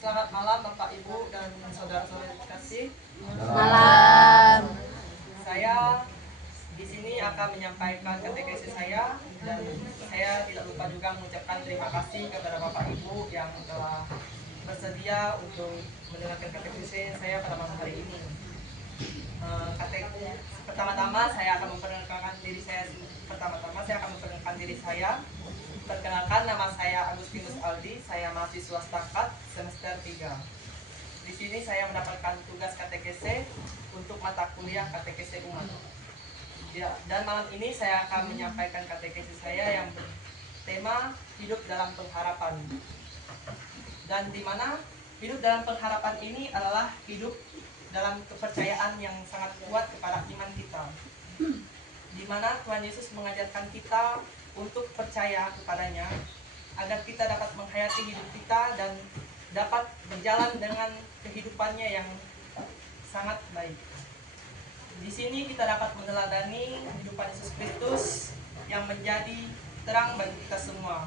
Selamat malam Bapak Ibu dan saudara-saudara kasih. Malam. Saya di sini akan menyampaikan katekesi saya dan saya tidak lupa juga mengucapkan terima kasih kepada Bapak Ibu yang telah bersedia untuk mendengarkan katekesi saya pada malam hari ini. Pertama-tama saya akan memperkenalkan diri saya. Perkenalkan, nama saya Agustinus Aldi, saya mahasiswa setakat semester 3. Di sini saya mendapatkan tugas katekese untuk mata kuliah katekese umat. Dan malam ini saya akan menyampaikan katekese saya yang bertema hidup dalam pengharapan. Dan di mana hidup dalam pengharapan ini adalah hidup dalam kepercayaan yang sangat kuat kepada iman kita. Di mana Tuhan Yesus mengajarkan kita untuk percaya kepadanya agar kita dapat menghayati hidup kita dan dapat berjalan dengan kehidupannya yang sangat baik. Di sini kita dapat meneladani kehidupan Yesus Kristus yang menjadi terang bagi kita semua.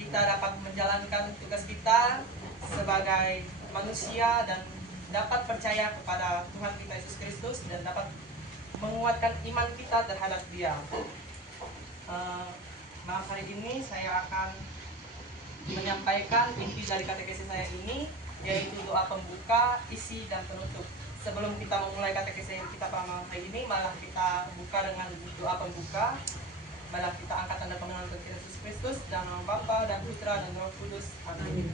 Kita dapat menjalankan tugas kita sebagai manusia dan dapat percaya kepada Tuhan kita Yesus Kristus dan dapat menguatkan iman kita terhadap Dia. Malam hari ini saya akan menyampaikan inti dari katekesi saya ini, yaitu doa pembuka, isi, dan penutup. Sebelum kita memulai katekesi kita pada malam hari ini, malah kita buka dengan doa pembuka. Malah kita angkat tanda pengenalan untuk Yesus Kristus, dan nama Bapa dan Putra dan Roh Kudus. Amin.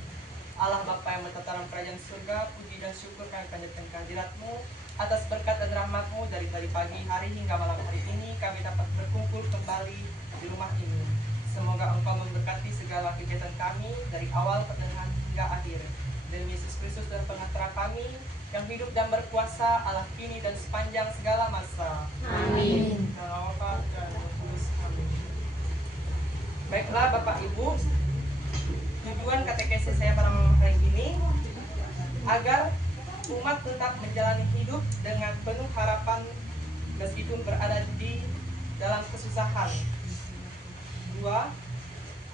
Allah Bapa yang bertata dalam kerajaan surga, puji dan syukur kami panjatkan kehadirat-Mu atas berkat dan rahmat-Mu dari pagi hari hingga malam hari ini kami dapat berkumpul kembali di rumah ini. Semoga Engkau memberkati segala kegiatan kami dari awal pertengahan hingga akhir. Demi Yesus Kristus dan pengantar kami yang hidup dan berkuasa Allah kini dan sepanjang segala masa. Amin. Amin. Baiklah Bapak Ibu, tujuan katekesi saya pada malam hari ini agar umat tetap menjalani hidup dengan penuh harapan meskipun berada di dalam kesusahan. 2.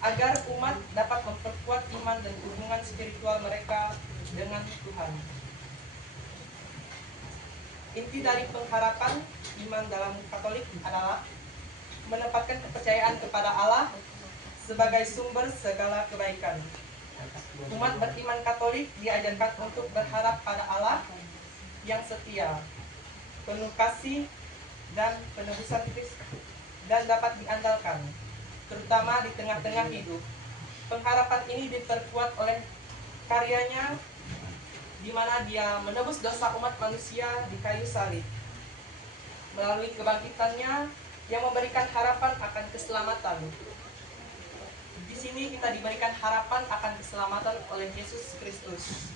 Agar umat dapat memperkuat iman dan hubungan spiritual mereka dengan Tuhan. Inti dari pengharapan iman dalam Katolik adalah menempatkan kepercayaan kepada Allah sebagai sumber segala kebaikan. Umat beriman Katolik diajarkan untuk berharap pada Allah yang setia, penuh kasih dan penebusan Kristus dan dapat diandalkan, terutama di tengah-tengah hidup. Pengharapan ini diperkuat oleh karyanya di mana Dia menebus dosa umat manusia di kayu salib. Melalui kebangkitannya yang memberikan harapan akan keselamatan. Di sini kita diberikan harapan akan keselamatan oleh Yesus Kristus,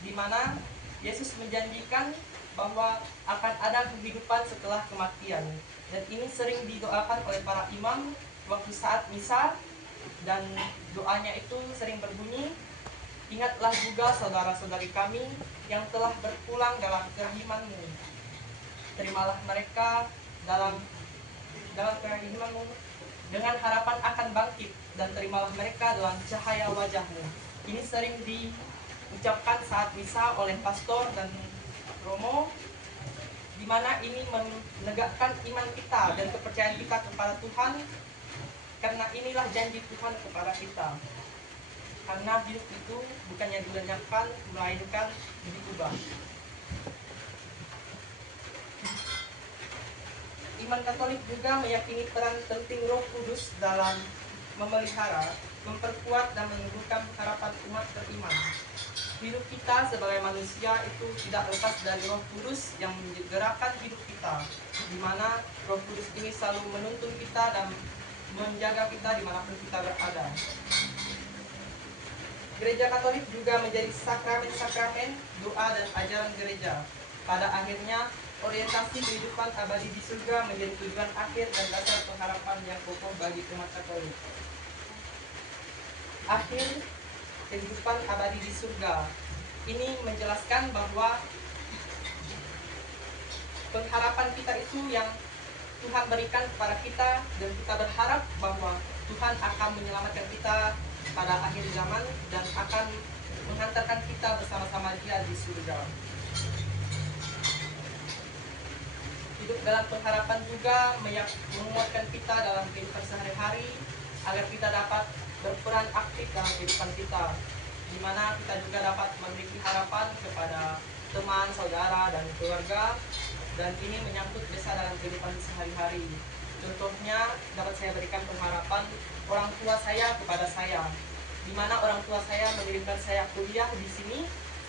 di mana Yesus menjanjikan bahwa akan ada kehidupan setelah kematian, dan ini sering didoakan oleh para imam waktu saat misa, dan doanya itu sering berbunyi, ingatlah juga saudara-saudari kami yang telah berpulang dalam kerahiman-Mu, terimalah mereka dalam kerahiman-Mu dengan harapan akan bangkit, dan terimalah mereka dalam cahaya wajah-Mu. Ini sering diucapkan saat misa oleh pastor dan romo, di mana ini menegakkan iman kita dan kepercayaan kita kepada Tuhan, karena inilah janji Tuhan kepada kita. Karena hidup itu bukannya dilenyapkan, melainkan diubah. Iman Katolik juga meyakini peran penting Roh Kudus dalam memelihara, memperkuat, dan menumbuhkan harapan umat beriman. Hidup kita sebagai manusia itu tidak lepas dari Roh Kudus yang menggerakkan hidup kita, di mana Roh Kudus ini selalu menuntun kita dan menjaga kita dimanapun kita berada. Gereja Katolik juga menjadi sakramen-sakramen, doa, dan ajaran gereja. Pada akhirnya, orientasi kehidupan abadi di surga menjadi tujuan akhir dan dasar pengharapan yang kokoh bagi umat Katolik. Akhir kehidupan abadi di surga ini menjelaskan bahwa pengharapan kita itu yang Tuhan berikan kepada kita, dan kita berharap bahwa Tuhan akan menyelamatkan kita pada akhir zaman dan akan menghantarkan kita bersama-sama Dia di surga. Hidup dalam pengharapan juga menguatkan kita dalam kehidupan sehari-hari agar kita dapat berperan aktif dalam kehidupan kita, di mana kita juga dapat memiliki harapan kepada teman, saudara, dan keluarga, dan ini menyangkut besar dalam kehidupan sehari-hari. Contohnya dapat saya berikan pengharapan orang tua saya kepada saya, di mana orang tua saya mengirimkan saya kuliah di sini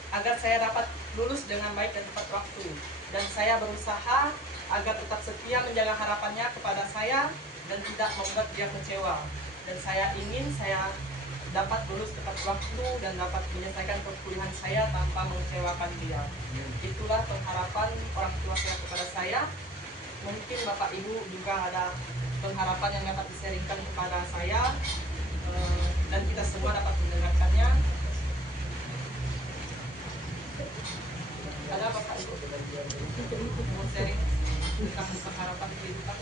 agar saya dapat lulus dengan baik dan tepat waktu, dan saya berusaha agar tetap setia menjaga harapannya kepada saya dan tidak membuat dia kecewa. Dan saya ingin saya dapat lulus tepat waktu dan dapat menyelesaikan perkuliahan saya tanpa mengecewakan dia. Itulah pengharapan orang tua saya kepada saya. Mungkin Bapak Ibu juga ada pengharapan yang dapat diseringkan kepada saya, dan kita semua dapat mendengarkannya. Ada Bapak Ibu mau sharing tentang pengharapan kehidupan?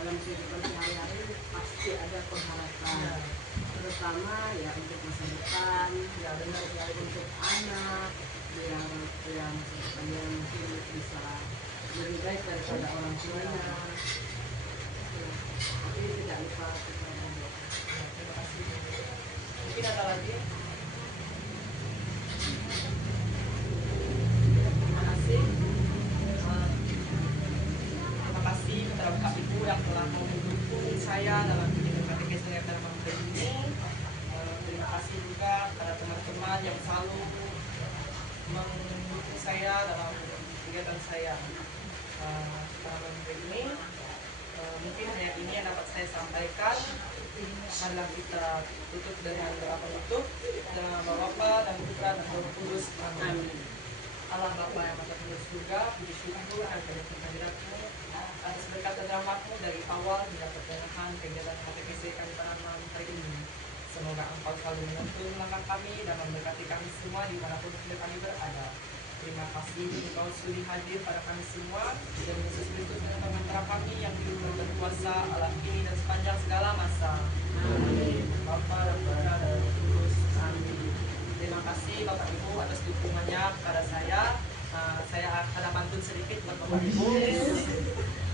Dalam kehidupan sehari-hari pasti ada pengharapan, terutama ya untuk masa depan, ya benar ya untuk anak yang masa depannya mungkin bisa lebih baik daripada orang tuanya. Tapi tidak lupa kepada Allah. Terima kasih. Mungkin ada lagi? Terima kasih. Terima kasih kepada Bapak Ibu yang telah mendukung saya dalam kehidupan katekes yang dalam hari ini. Terima kasih juga kepada teman-teman yang selalu mendukung saya dalam kegiatan saya dalam hari ini. Mungkin hanya ini yang dapat saya sampaikan. Marilah kita tutup dengan doa penutup. Dengan Bapa dan Putra dan Roh Kudus. Amin. Allah Bapa yang Maha Kuasa surga, puji syukur dan kehadirat-Mu atas berkat dan rahmat-Mu dari awal hingga pertengahan kegiatan katekesi kami pada malam hari ini. Semoga Engkau selalu menuntun langkah kami dan memberkati kami semua dimanapun kami berada. Terima kasih Engkau sudi hadir pada kami semua, dan Yesus Kristus antara kami yang hidup dan berkuasa Allah kini dan sepanjang segala masa. Amin. Bapa dan Putra dan Roh Kudus. Amin. Terima kasih Bapak Ibu atas dukungannya kepada saya. Saya akan pantun sedikit buat Bapak Ibu.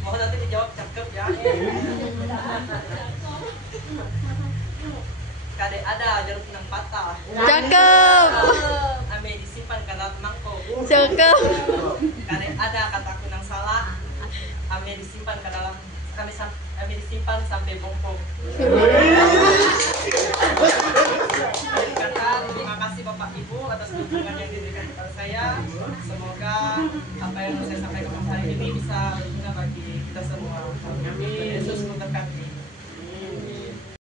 Mohon nanti dijawab cakep ya. Kade ada jeruk nang patah. Cakep. Ame disimpan ke dalam mangkok. Cakep. Kade ada kataku nang salah. Ame disimpan ke dalam kami disimpan sampai bongkok. Terima kasih Bapak Ibu atas dukungan yang diberikan kepada saya. Semoga apa yang saya sampaikan hari ini bisa berguna bagi kita semua.